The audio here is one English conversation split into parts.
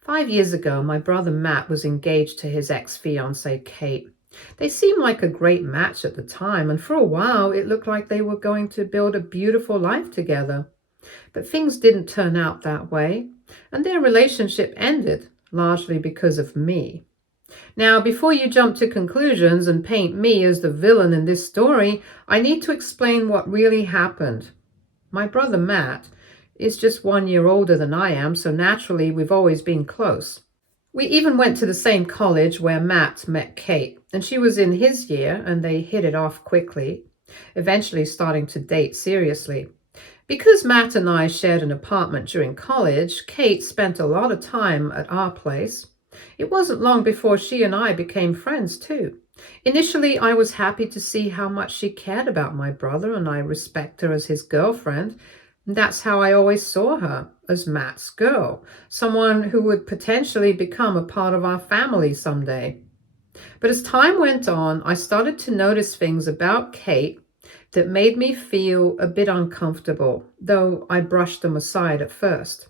5 years ago, my brother Matt was engaged to his ex-fiancée, Kate. They seemed like a great match at the time, and for a while it looked like they were going to build a beautiful life together. But things didn't turn out that way, and their relationship ended, largely because of me. Now, before you jump to conclusions and paint me as the villain in this story, I need to explain what really happened. My brother Matt is just 1 year older than I am, so naturally we've always been close. We even went to the same college where Matt met Kate, and she was in his year, and they hit it off quickly, eventually starting to date seriously. Because Matt and I shared an apartment during college, Kate spent a lot of time at our place. It wasn't long before she and I became friends too. Initially, I was happy to see how much she cared about my brother, and I respect her as his girlfriend. That's how I always saw her, as Matt's girl, someone who would potentially become a part of our family someday. But as time went on, I started to notice things about Kate that made me feel a bit uncomfortable, though I brushed them aside at first.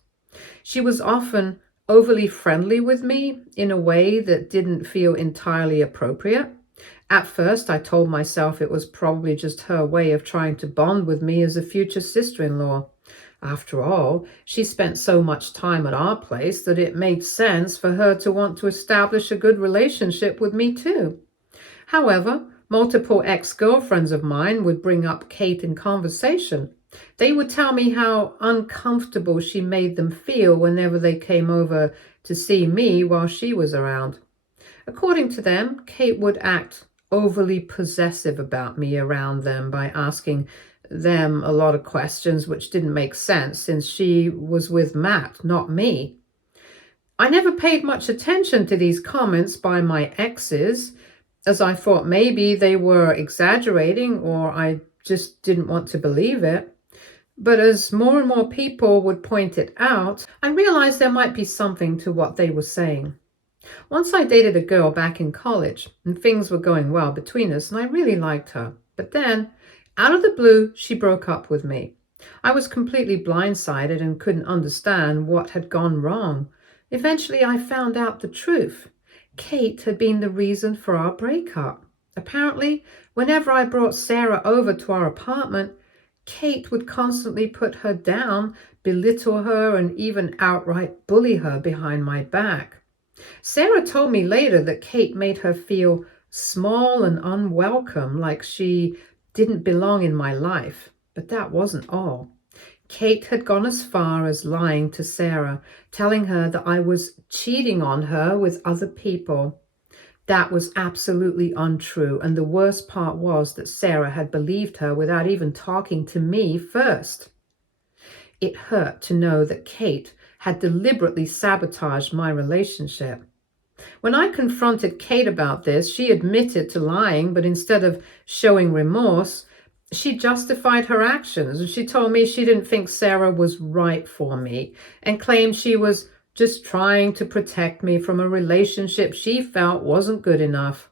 She was often overly friendly with me in a way that didn't feel entirely appropriate. At first, I told myself it was probably just her way of trying to bond with me as a future sister-in-law. After all, she spent so much time at our place that it made sense for her to want to establish a good relationship with me too. However, multiple ex-girlfriends of mine would bring up Kate in conversation. They would tell me how uncomfortable she made them feel whenever they came over to see me while she was around. According to them, Kate would act overly possessive about me around them by asking them a lot of questions which didn't make sense since she was with Matt, not me. I never paid much attention to these comments by my exes, as I thought maybe they were exaggerating or I just didn't want to believe it. But as more and more people would point it out, I realized there might be something to what they were saying. Once I dated a girl back in college, and things were going well between us, and I really liked her. But then, out of the blue, she broke up with me. I was completely blindsided and couldn't understand what had gone wrong. Eventually, I found out the truth. Kate had been the reason for our breakup. Apparently, whenever I brought Sarah over to our apartment, Kate would constantly put her down, belittle her, and even outright bully her behind my back. Sarah told me later that Kate made her feel small and unwelcome, like she didn't belong in my life. But that wasn't all. Kate had gone as far as lying to Sarah, telling her that I was cheating on her with other people. That was absolutely untrue, and the worst part was that Sarah had believed her without even talking to me first. It hurt to know that Kate had deliberately sabotaged my relationship. When I confronted Kate about this, she admitted to lying, but instead of showing remorse, she justified her actions. She told me she didn't think Sarah was right for me and claimed she was just trying to protect me from a relationship she felt wasn't good enough.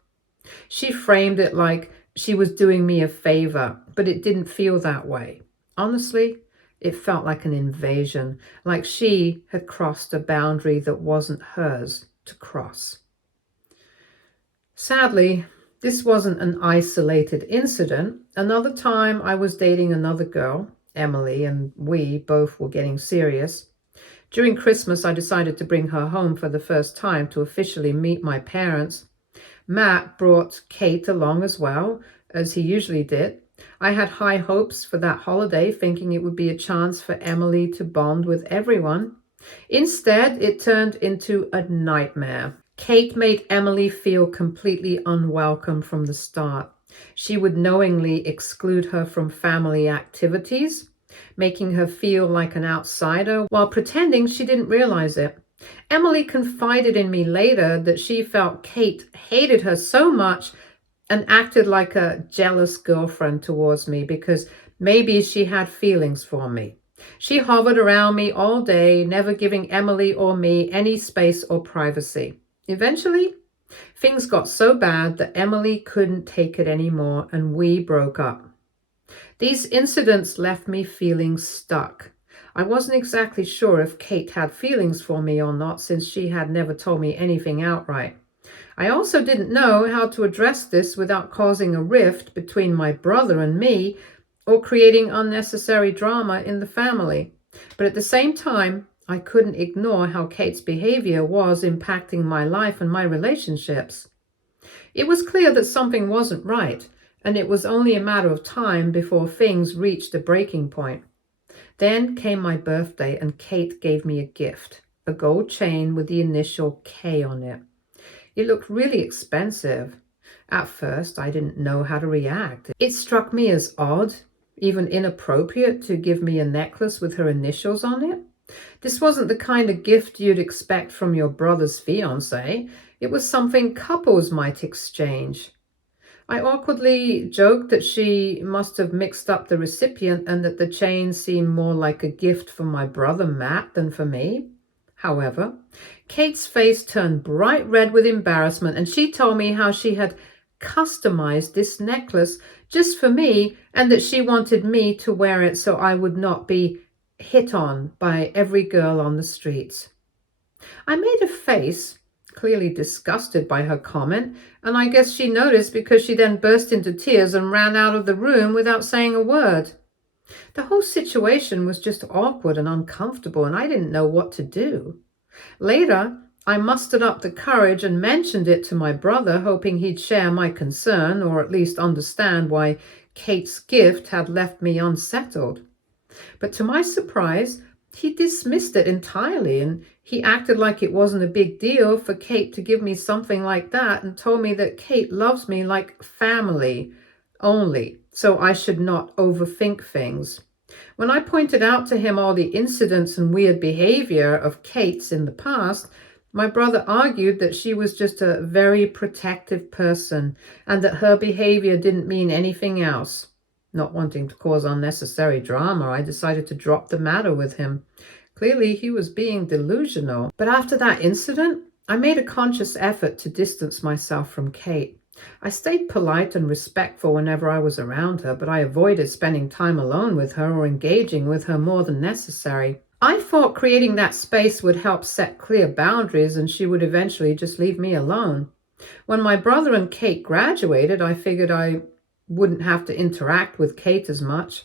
She framed it like she was doing me a favor, but it didn't feel that way. Honestly, it felt like an invasion, like she had crossed a boundary that wasn't hers to cross. Sadly, this wasn't an isolated incident. Another time I was dating another girl, Emily, and we both were getting serious. During Christmas, I decided to bring her home for the first time to officially meet my parents. Matt brought Kate along as well, as he usually did. I had high hopes for that holiday, thinking it would be a chance for Emily to bond with everyone. Instead, it turned into a nightmare. Kate made Emily feel completely unwelcome from the start. She would knowingly exclude her from family activities, making her feel like an outsider while pretending she didn't realize it. Emily confided in me later that she felt Kate hated her so much and acted like a jealous girlfriend towards me because maybe she had feelings for me. She hovered around me all day, never giving Emily or me any space or privacy. Eventually, things got so bad that Emily couldn't take it anymore and we broke up. These incidents left me feeling stuck. I wasn't exactly sure if Kate had feelings for me or not, since she had never told me anything outright. I also didn't know how to address this without causing a rift between my brother and me or creating unnecessary drama in the family. But at the same time, I couldn't ignore how Kate's behavior was impacting my life and my relationships. It was clear that something wasn't right, and it was only a matter of time before things reached a breaking point. Then came my birthday, and Kate gave me a gift, a gold chain with the initial K on it. It looked really expensive. At first, I didn't know how to react. It struck me as odd, even inappropriate, to give me a necklace with her initials on it. This wasn't the kind of gift you'd expect from your brother's fiancé. It was something couples might exchange. I awkwardly joked that she must have mixed up the recipient and that the chain seemed more like a gift for my brother Matt than for me. However, Kate's face turned bright red with embarrassment, and she told me how she had customized this necklace just for me and that she wanted me to wear it so I would not be hit on by every girl on the streets. I made a face, clearly disgusted by her comment, and I guess she noticed because she then burst into tears and ran out of the room without saying a word. The whole situation was just awkward and uncomfortable, and I didn't know what to do. Later, I mustered up the courage and mentioned it to my brother, hoping he'd share my concern or at least understand why Kate's gift had left me unsettled. But to my surprise, he dismissed it entirely, and he acted like it wasn't a big deal for Kate to give me something like that, and told me that Kate loves me like family only, so I should not overthink things. When I pointed out to him all the incidents and weird behavior of Kate's in the past, my brother argued that she was just a very protective person and that her behavior didn't mean anything else. Not wanting to cause unnecessary drama, I decided to drop the matter with him. Clearly, he was being delusional. But after that incident, I made a conscious effort to distance myself from Kate. I stayed polite and respectful whenever I was around her, but I avoided spending time alone with her or engaging with her more than necessary. I thought creating that space would help set clear boundaries and she would eventually just leave me alone. When my brother and Kate graduated, I figured I wouldn't have to interact with Kate as much,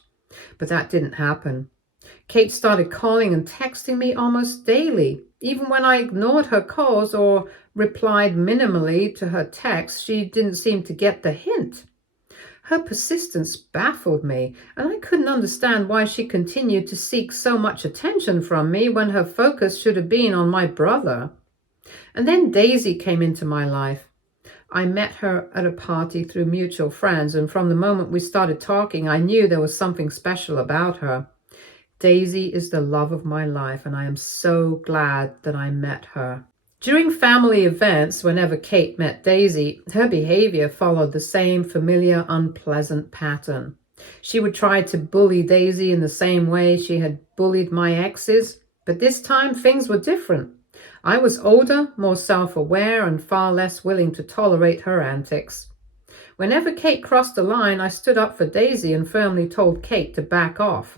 but that didn't happen. Kate started calling and texting me almost daily. Even when I ignored her calls or replied minimally to her texts, she didn't seem to get the hint. Her persistence baffled me, and I couldn't understand why she continued to seek so much attention from me when her focus should have been on my brother. And then Daisy came into my life. I met her at a party through mutual friends, and from the moment we started talking, I knew there was something special about her. Daisy is the love of my life, and I am so glad that I met her. During family events, whenever Kate met Daisy, her behavior followed the same familiar, unpleasant pattern. She would try to bully Daisy in the same way she had bullied my exes, but this time things were different. I was older, more self-aware, and far less willing to tolerate her antics. Whenever Kate crossed the line, I stood up for Daisy and firmly told Kate to back off.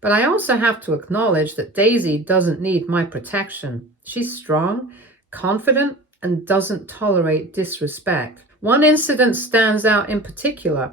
But I also have to acknowledge that Daisy doesn't need my protection. She's strong, confident, and doesn't tolerate disrespect. One incident stands out in particular.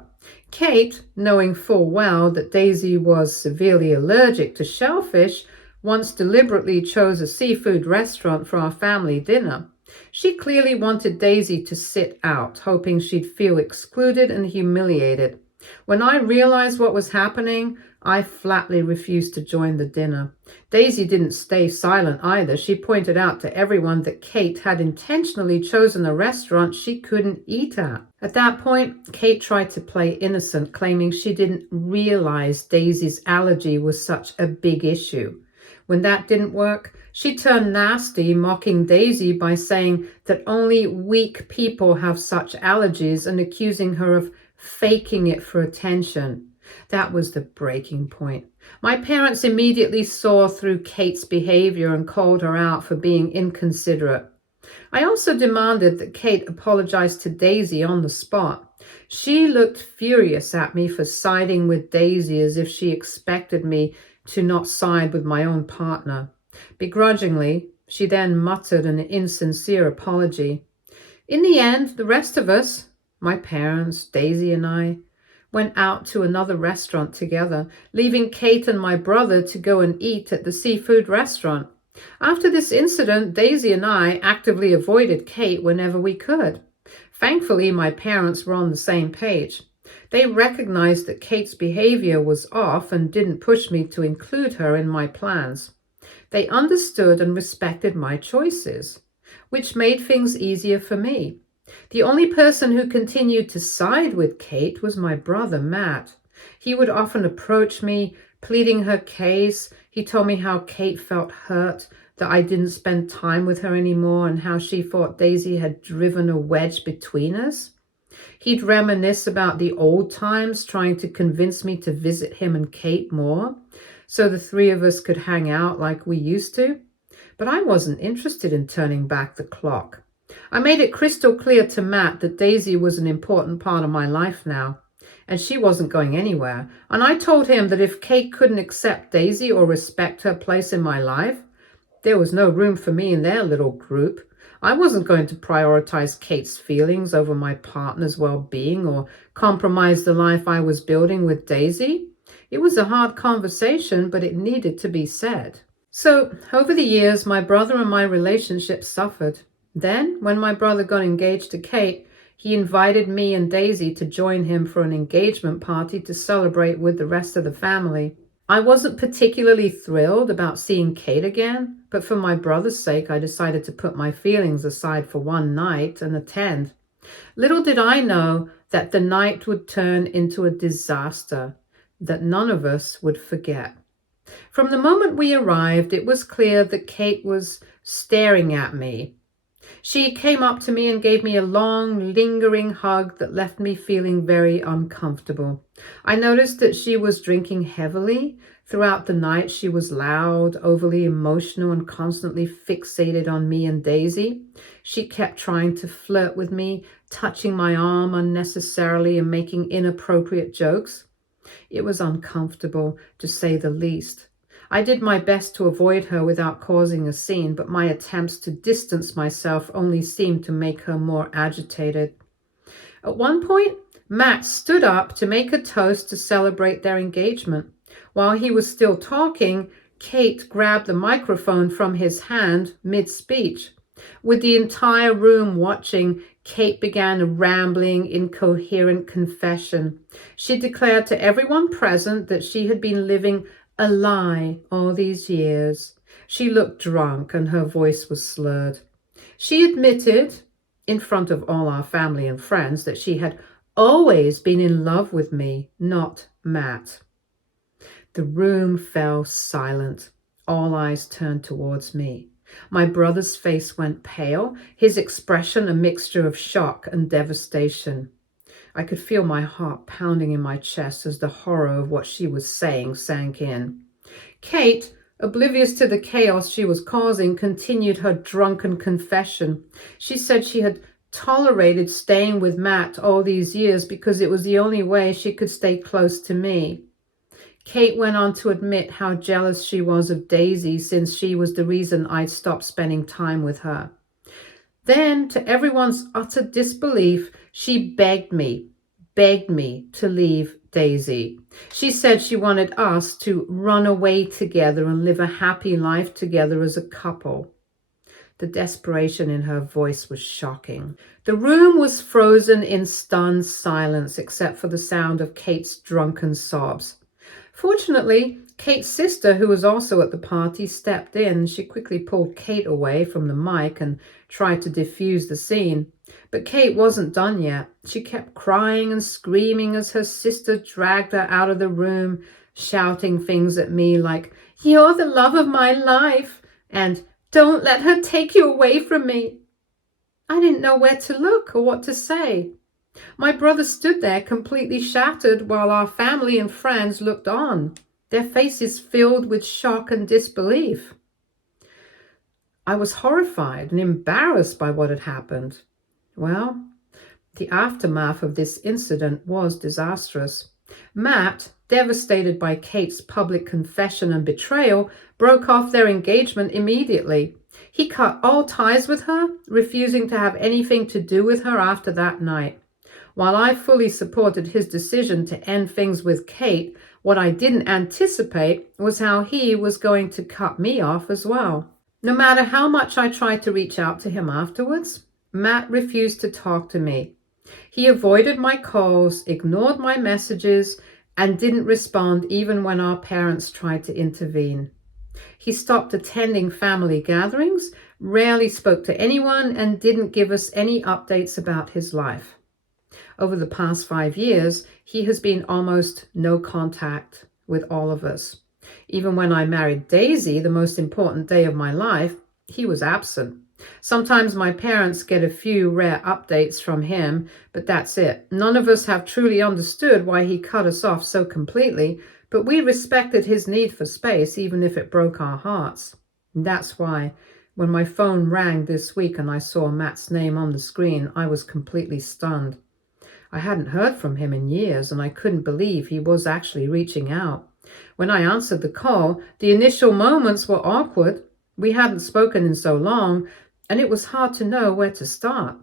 Kate, knowing full well that Daisy was severely allergic to shellfish, once deliberately chose a seafood restaurant for our family dinner. She clearly wanted Daisy to sit out, hoping she'd feel excluded and humiliated. When I realized what was happening, I flatly refused to join the dinner. Daisy didn't stay silent either. She pointed out to everyone that Kate had intentionally chosen a restaurant she couldn't eat at. At that point, Kate tried to play innocent, claiming she didn't realize Daisy's allergy was such a big issue. When that didn't work, she turned nasty, mocking Daisy by saying that only weak people have such allergies and accusing her of faking it for attention. That was the breaking point. My parents immediately saw through Kate's behavior and called her out for being inconsiderate. I also demanded that Kate apologize to Daisy on the spot. She looked furious at me for siding with Daisy, as if she expected me to not side with my own partner. Begrudgingly, she then muttered an insincere apology. In the end, the rest of us, my parents, Daisy and I, went out to another restaurant together, leaving Kate and my brother to go and eat at the seafood restaurant. After this incident, Daisy and I actively avoided Kate whenever we could. Thankfully, my parents were on the same page. They recognized that Kate's behavior was off and didn't push me to include her in my plans. They understood and respected my choices, which made things easier for me. The only person who continued to side with Kate was my brother, Matt. He would often approach me, pleading her case. He told me how Kate felt hurt that I didn't spend time with her anymore and how she thought Daisy had driven a wedge between us. He'd reminisce about the old times, trying to convince me to visit him and Kate more so the three of us could hang out like we used to. But I wasn't interested in turning back the clock. I made it crystal clear to Matt that Daisy was an important part of my life now, and she wasn't going anywhere. And I told him that if Kate couldn't accept Daisy or respect her place in my life, there was no room for me in their little group. I wasn't going to prioritize Kate's feelings over my partner's well-being or compromise the life I was building with Daisy. It was a hard conversation, but it needed to be said. So, over the years, my brother and my relationship suffered. Then, when my brother got engaged to Kate, he invited me and Daisy to join him for an engagement party to celebrate with the rest of the family. I wasn't particularly thrilled about seeing Kate again, but for my brother's sake, I decided to put my feelings aside for one night and attend. Little did I know that the night would turn into a disaster that none of us would forget. From the moment we arrived, it was clear that Kate was staring at me. She came up to me and gave me a long, lingering hug that left me feeling very uncomfortable. I noticed that she was drinking heavily. Throughout the night, she was loud, overly emotional, and constantly fixated on me and Daisy. She kept trying to flirt with me, touching my arm unnecessarily and making inappropriate jokes. It was uncomfortable, to say the least. I did my best to avoid her without causing a scene, but my attempts to distance myself only seemed to make her more agitated. At one point, Matt stood up to make a toast to celebrate their engagement. While he was still talking, Kate grabbed the microphone from his hand mid-speech. With the entire room watching, Kate began a rambling, incoherent confession. She declared to everyone present that she had been living a lie all these years. She looked drunk and her voice was slurred. She admitted, in front of all our family and friends, that she had always been in love with me, not Matt. The room fell silent. All eyes turned towards me. My brother's face went pale, his expression a mixture of shock and devastation. I could feel my heart pounding in my chest as the horror of what she was saying sank in. Kate, oblivious to the chaos she was causing, continued her drunken confession. She said she had tolerated staying with Matt all these years because it was the only way she could stay close to me. Kate went on to admit how jealous she was of Daisy since she was the reason I'd stopped spending time with her. Then, to everyone's utter disbelief, she begged me to leave Daisy. She said she wanted us to run away together and live a happy life together as a couple. The desperation in her voice was shocking. The room was frozen in stunned silence except for the sound of Kate's drunken sobs. Fortunately, Kate's sister, who was also at the party, stepped in. She quickly pulled Kate away from the mic and tried to diffuse the scene. But Kate wasn't done yet. She kept crying and screaming as her sister dragged her out of the room, shouting things at me like, "You're the love of my life," and "Don't let her take you away from me." I didn't know where to look or what to say. My brother stood there completely shattered while our family and friends looked on, their faces filled with shock and disbelief. I was horrified and embarrassed by what had happened. Well, the aftermath of this incident was disastrous. Matt, devastated by Kate's public confession and betrayal, broke off their engagement immediately. He cut all ties with her, refusing to have anything to do with her after that night. While I fully supported his decision to end things with Kate, what I didn't anticipate was how he was going to cut me off as well. No matter how much I tried to reach out to him afterwards, Matt refused to talk to me. He avoided my calls, ignored my messages, and didn't respond even when our parents tried to intervene. He stopped attending family gatherings, rarely spoke to anyone, and didn't give us any updates about his life. Over the past 5 years, he has been almost no contact with all of us. Even when I married Daisy, the most important day of my life, he was absent. Sometimes my parents get a few rare updates from him, but that's it. None of us have truly understood why he cut us off so completely, but we respected his need for space, even if it broke our hearts. And that's why, when my phone rang this week and I saw Matt's name on the screen, I was completely stunned. I hadn't heard from him in years, and I couldn't believe he was actually reaching out. When I answered the call, the initial moments were awkward. We hadn't spoken in so long, and it was hard to know where to start.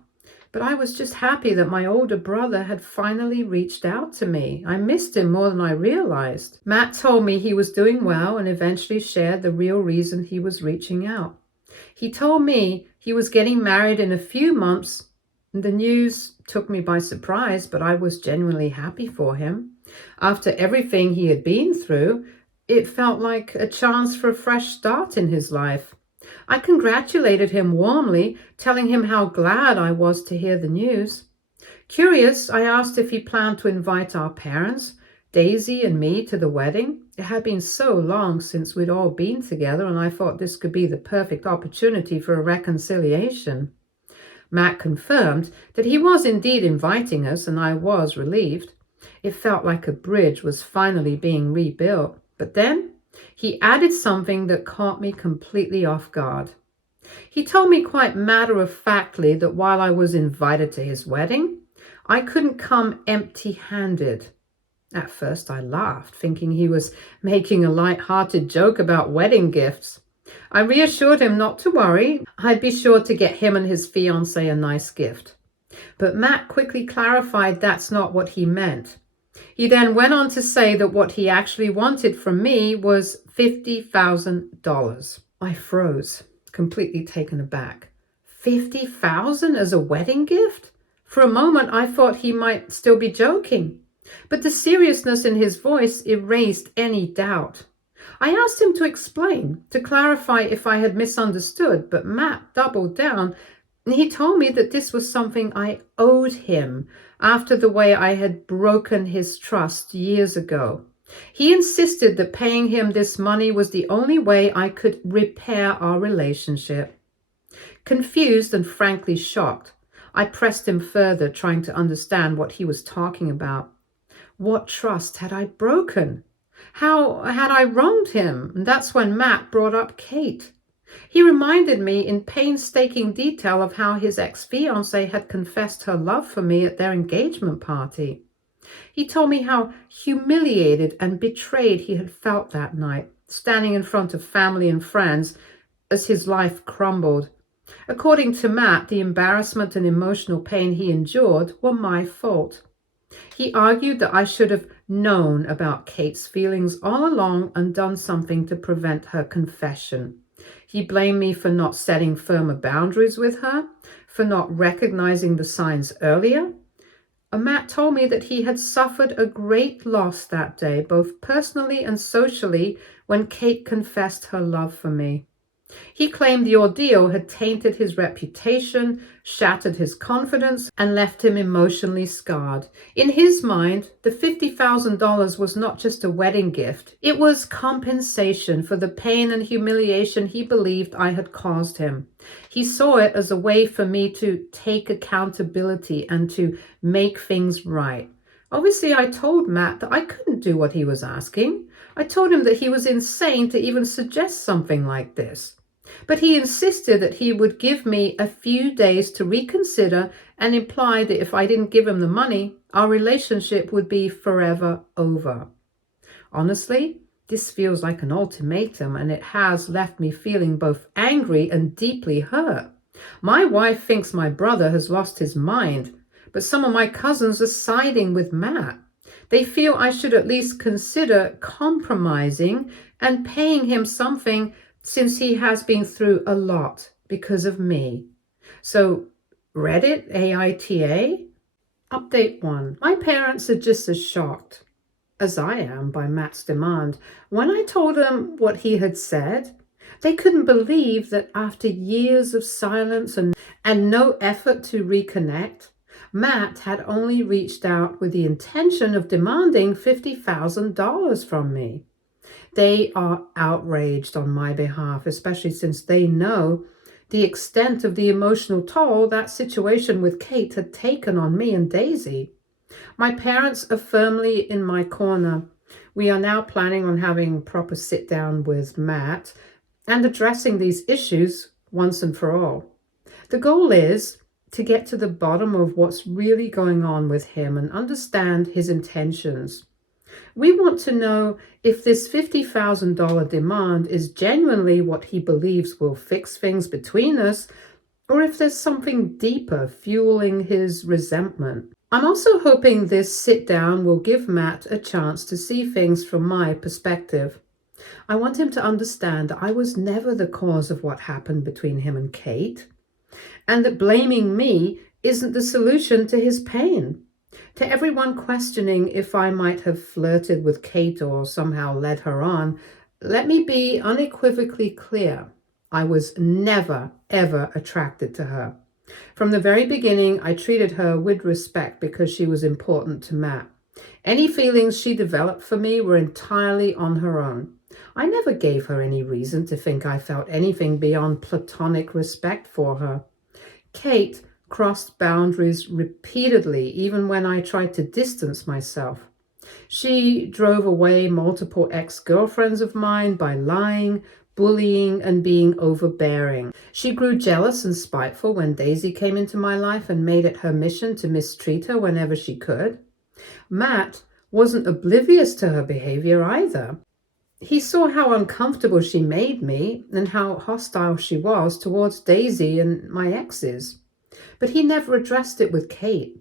But I was just happy that my older brother had finally reached out to me. I missed him more than I realized. Matt told me he was doing well and eventually shared the real reason he was reaching out. He told me he was getting married in a few months. The news took me by surprise, but I was genuinely happy for him. After everything he had been through, it felt like a chance for a fresh start in his life. I congratulated him warmly, telling him how glad I was to hear the news. Curious, I asked if he planned to invite our parents, Daisy and me, to the wedding. It had been so long since we'd all been together, and I thought this could be the perfect opportunity for a reconciliation. Matt confirmed that he was indeed inviting us, and I was relieved. It felt like a bridge was finally being rebuilt. But then he added something that caught me completely off guard. He told me quite matter-of-factly that while I was invited to his wedding, I couldn't come empty-handed. At first I laughed, thinking he was making a light-hearted joke about wedding gifts. I reassured him not to worry. I'd be sure to get him and his fiancée a nice gift. But Matt quickly clarified that's not what he meant. He then went on to say that what he actually wanted from me was $50,000. I froze, completely taken aback. $50,000 as a wedding gift? For a moment, I thought he might still be joking. But the seriousness in his voice erased any doubt. I asked him to explain, to clarify if I had misunderstood, but Matt doubled down. He told me that this was something I owed him after the way I had broken his trust years ago. He insisted that paying him this money was the only way I could repair our relationship. Confused and frankly shocked, I pressed him further, trying to understand what he was talking about. What trust had I broken? How had I wronged him? And that's when Matt brought up Kate. He reminded me in painstaking detail of how his ex-fiancée had confessed her love for me at their engagement party. He told me how humiliated and betrayed he had felt that night, standing in front of family and friends as his life crumbled. According to Matt, the embarrassment and emotional pain he endured were my fault. He argued that I should have known about Kate's feelings all along and done something to prevent her confession. He blamed me for not setting firmer boundaries with her, for not recognizing the signs earlier. Matt told me that he had suffered a great loss that day, both personally and socially, when Kate confessed her love for me. He claimed the ordeal had tainted his reputation, shattered his confidence, and left him emotionally scarred. In his mind, the $50,000 was not just a wedding gift. It was compensation for the pain and humiliation he believed I had caused him. He saw it as a way for me to take accountability and to make things right. Obviously, I told Matt that I couldn't do what he was asking. I told him that he was insane to even suggest something like this. But he insisted that he would give me a few days to reconsider and implied that if I didn't give him the money, our relationship would be forever over. Honestly, this feels like an ultimatum, and it has left me feeling both angry and deeply hurt. My wife thinks my brother has lost his mind, but some of my cousins are siding with Matt. They feel I should at least consider compromising and paying him something since he has been through a lot because of me. So, Reddit AITA? Update 1. My parents are just as shocked as I am by Matt's demand. When I told them what he had said, they couldn't believe that after years of silence and no effort to reconnect, Matt had only reached out with the intention of demanding $50,000 from me. They are outraged on my behalf, especially since they know the extent of the emotional toll that situation with Kate had taken on me and Daisy. My parents are firmly in my corner. We are now planning on having a proper sit down with Matt and addressing these issues once and for all. The goal is to get to the bottom of what's really going on with him and understand his intentions. We want to know if this $50,000 demand is genuinely what he believes will fix things between us, or if there's something deeper fueling his resentment. I'm also hoping this sit down will give Matt a chance to see things from my perspective. I want him to understand that I was never the cause of what happened between him and Kate, and that blaming me isn't the solution to his pain. To everyone questioning if I might have flirted with Kate or somehow led her on, let me be unequivocally clear. I was never, ever attracted to her. From the very beginning, I treated her with respect because she was important to Matt. Any feelings she developed for me were entirely on her own. I never gave her any reason to think I felt anything beyond platonic respect for her. Kate crossed boundaries repeatedly, even when I tried to distance myself. She drove away multiple ex-girlfriends of mine by lying, bullying, and being overbearing. She grew jealous and spiteful when Daisy came into my life and made it her mission to mistreat her whenever she could. Matt wasn't oblivious to her behavior either. He saw how uncomfortable she made me and how hostile she was towards Daisy and my exes. But he never addressed it with Kate.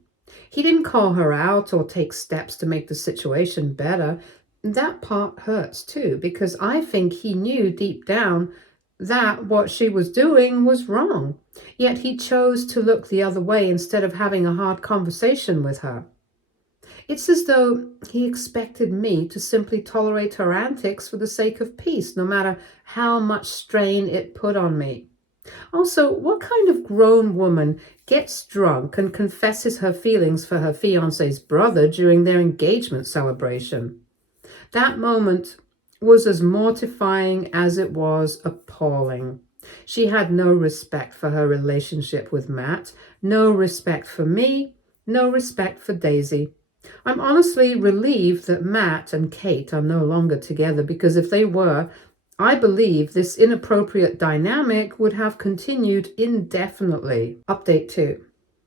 He didn't call her out or take steps to make the situation better. That part hurts too, because I think he knew deep down that what she was doing was wrong. Yet he chose to look the other way instead of having a hard conversation with her. It's as though he expected me to simply tolerate her antics for the sake of peace, no matter how much strain it put on me. Also, what kind of grown woman gets drunk and confesses her feelings for her fiancé's brother during their engagement celebration? That moment was as mortifying as it was appalling. She had no respect for her relationship with Matt, no respect for me, no respect for Daisy. I'm honestly relieved that Matt and Kate are no longer together, because if they were, I believe this inappropriate dynamic would have continued indefinitely. Update 2.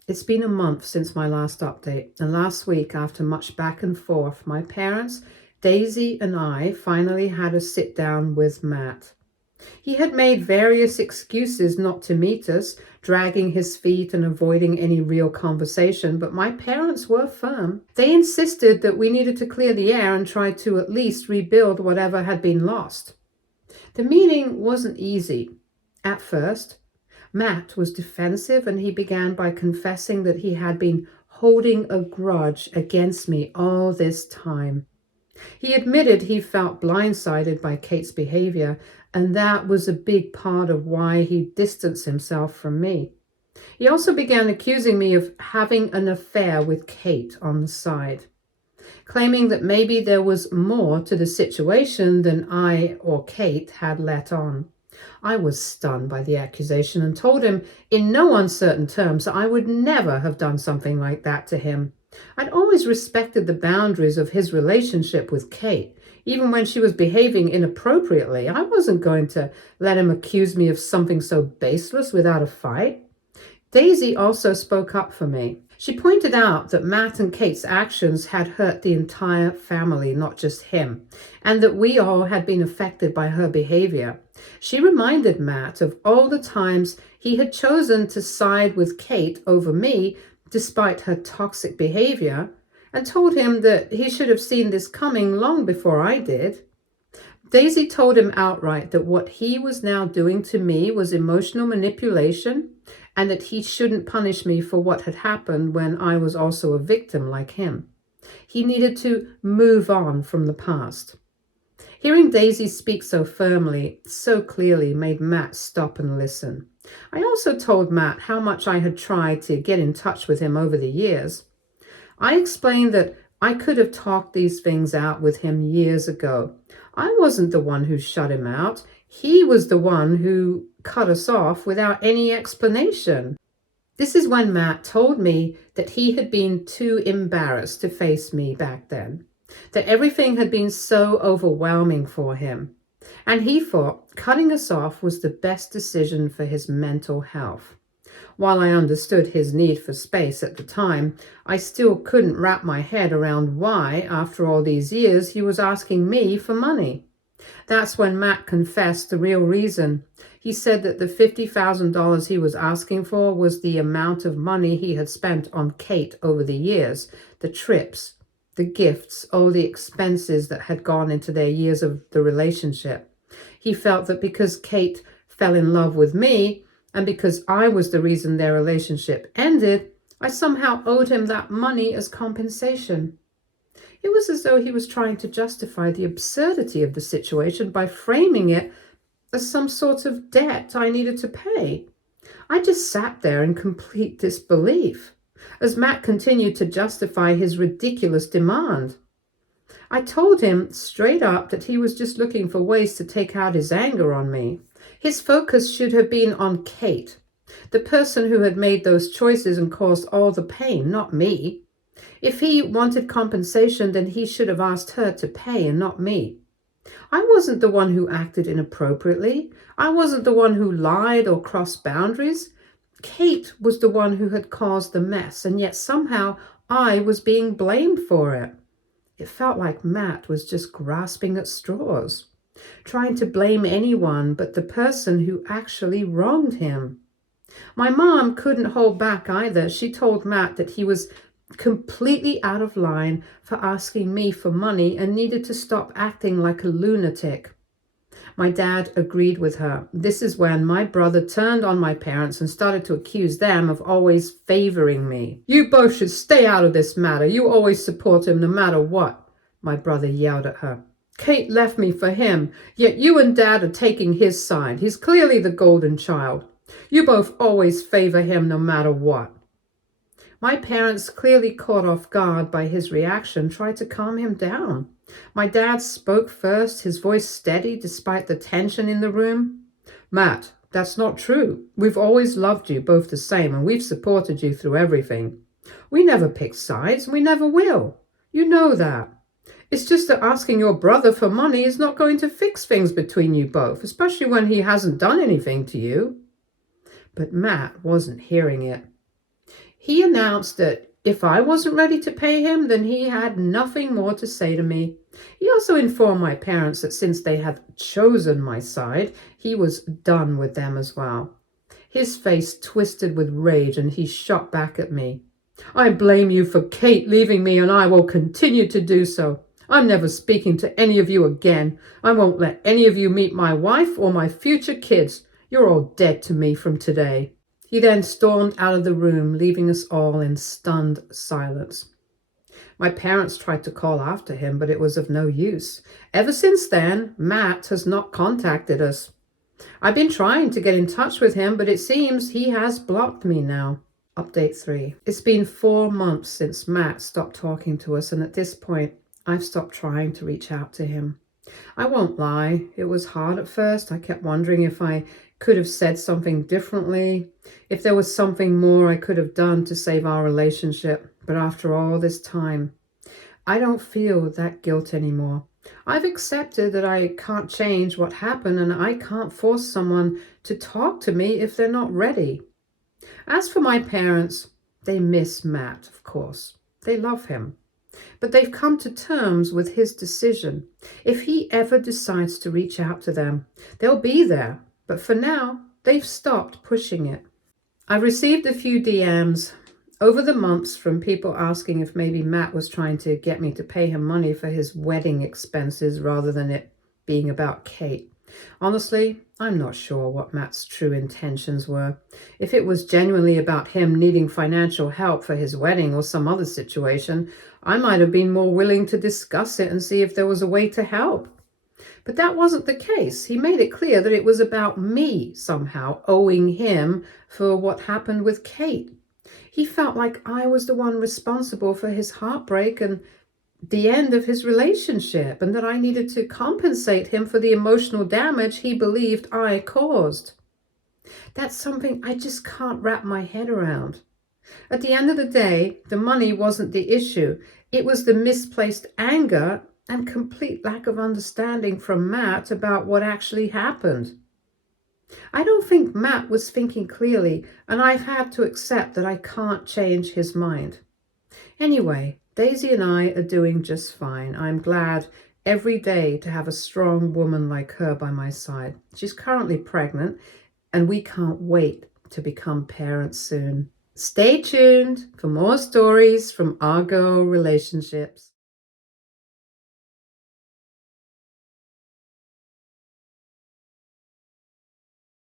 It's been a month since my last update, and last week, after much back and forth, my parents, Daisy, and I finally had a sit down with Matt. He had made various excuses not to meet us, dragging his feet and avoiding any real conversation, but my parents were firm. They insisted that we needed to clear the air and try to at least rebuild whatever had been lost. The meeting wasn't easy. At first, Matt was defensive, and he began by confessing that he had been holding a grudge against me all this time. He admitted he felt blindsided by Kate's behavior, and that was a big part of why he distanced himself from me. He also began accusing me of having an affair with Kate on the side, claiming that maybe there was more to the situation than I or Kate had let on. I was stunned by the accusation and told him in no uncertain terms that I would never have done something like that to him. I'd always respected the boundaries of his relationship with Kate. Even when she was behaving inappropriately, I wasn't going to let him accuse me of something so baseless without a fight. Daisy also spoke up for me. She pointed out that Matt and Kate's actions had hurt the entire family, not just him, and that we all had been affected by her behavior. She reminded Matt of all the times he had chosen to side with Kate over me despite her toxic behavior, and told him that he should have seen this coming long before I did. Daisy told him outright that what he was now doing to me was emotional manipulation, and that he shouldn't punish me for what had happened when I was also a victim like him. He needed to move on from the past. Hearing Daisy speak so firmly, so clearly, made Matt stop and listen. I also told Matt how much I had tried to get in touch with him over the years. I explained that I could have talked these things out with him years ago. I wasn't the one who shut him out. He was the one who cut us off without any explanation. This is when Matt told me that he had been too embarrassed to face me back then, that everything had been so overwhelming for him, and he thought cutting us off was the best decision for his mental health. While I understood his need for space at the time, I still couldn't wrap my head around why, after all these years, he was asking me for money. That's when Matt confessed the real reason. He said that the $50,000 he was asking for was the amount of money he had spent on Kate over the years, the trips, the gifts, all the expenses that had gone into their years of the relationship. He felt that because Kate fell in love with me, and because I was the reason their relationship ended, I somehow owed him that money as compensation. It was as though he was trying to justify the absurdity of the situation by framing it as some sort of debt I needed to pay. I just sat there in complete disbelief as Matt continued to justify his ridiculous demand. I told him straight up that he was just looking for ways to take out his anger on me. His focus should have been on Kate, the person who had made those choices and caused all the pain, not me. If he wanted compensation, then he should have asked her to pay and not me. I wasn't the one who acted inappropriately. I wasn't the one who lied or crossed boundaries. Kate was the one who had caused the mess, and yet somehow I was being blamed for it. It felt like Matt was just grasping at straws, trying to blame anyone but the person who actually wronged him. My mom couldn't hold back either. She told Matt that he was completely out of line for asking me for money and needed to stop acting like a lunatic. My dad agreed with her. This is when my brother turned on my parents and started to accuse them of always favoring me. "You both should stay out of this matter. You always support him no matter what," my brother yelled at her. "Kate left me for him, yet you and Dad are taking his side. He's clearly the golden child. You both always favor him no matter what." My parents, clearly caught off guard by his reaction, tried to calm him down. My dad spoke first, his voice steady despite the tension in the room. "Matt, that's not true. We've always loved you both the same, and we've supported you through everything. We never picked sides, and we never will. You know that. It's just that asking your brother for money is not going to fix things between you both, especially when he hasn't done anything to you." But Matt wasn't hearing it. He announced that if I wasn't ready to pay him, then he had nothing more to say to me. He also informed my parents that since they had chosen my side, he was done with them as well. His face twisted with rage and he shot back at me. "I blame you for Kate leaving me, and I will continue to do so. I'm never speaking to any of you again. I won't let any of you meet my wife or my future kids. You're all dead to me from today." He then stormed out of the room, leaving us all in stunned silence. My parents tried to call after him, but it was of no use. Ever since then, Matt has not contacted us. I've been trying to get in touch with him, but it seems he has blocked me now. Update 3. It's been 4 months since Matt stopped talking to us, and at this point, I've stopped trying to reach out to him. I won't lie, it was hard at first. I kept wondering if I could have said something differently, if there was something more I could have done to save our relationship. But after all this time, I don't feel that guilt anymore. I've accepted that I can't change what happened, and I can't force someone to talk to me if they're not ready. As for my parents, they miss Matt, of course. They love him. But they've come to terms with his decision. If he ever decides to reach out to them, they'll be there. But for now, they've stopped pushing it. I've received a few DMs over the months from people asking if maybe Matt was trying to get me to pay him money for his wedding expenses rather than it being about Kate. Honestly, I'm not sure what Matt's true intentions were. If it was genuinely about him needing financial help for his wedding or some other situation, I might have been more willing to discuss it and see if there was a way to help. But that wasn't the case. He made it clear that it was about me somehow owing him for what happened with Kate. He felt like I was the one responsible for his heartbreak and the end of his relationship, and that I needed to compensate him for the emotional damage he believed I caused. That's something I just can't wrap my head around. At the end of the day, the money wasn't the issue. It was the misplaced anger and complete lack of understanding from Matt about what actually happened. I don't think Matt was thinking clearly, and I've had to accept that I can't change his mind. Anyway, Daisy and I are doing just fine. I'm glad every day to have a strong woman like her by my side. She's currently pregnant, and we can't wait to become parents soon. Stay tuned for more stories from our girl relationships.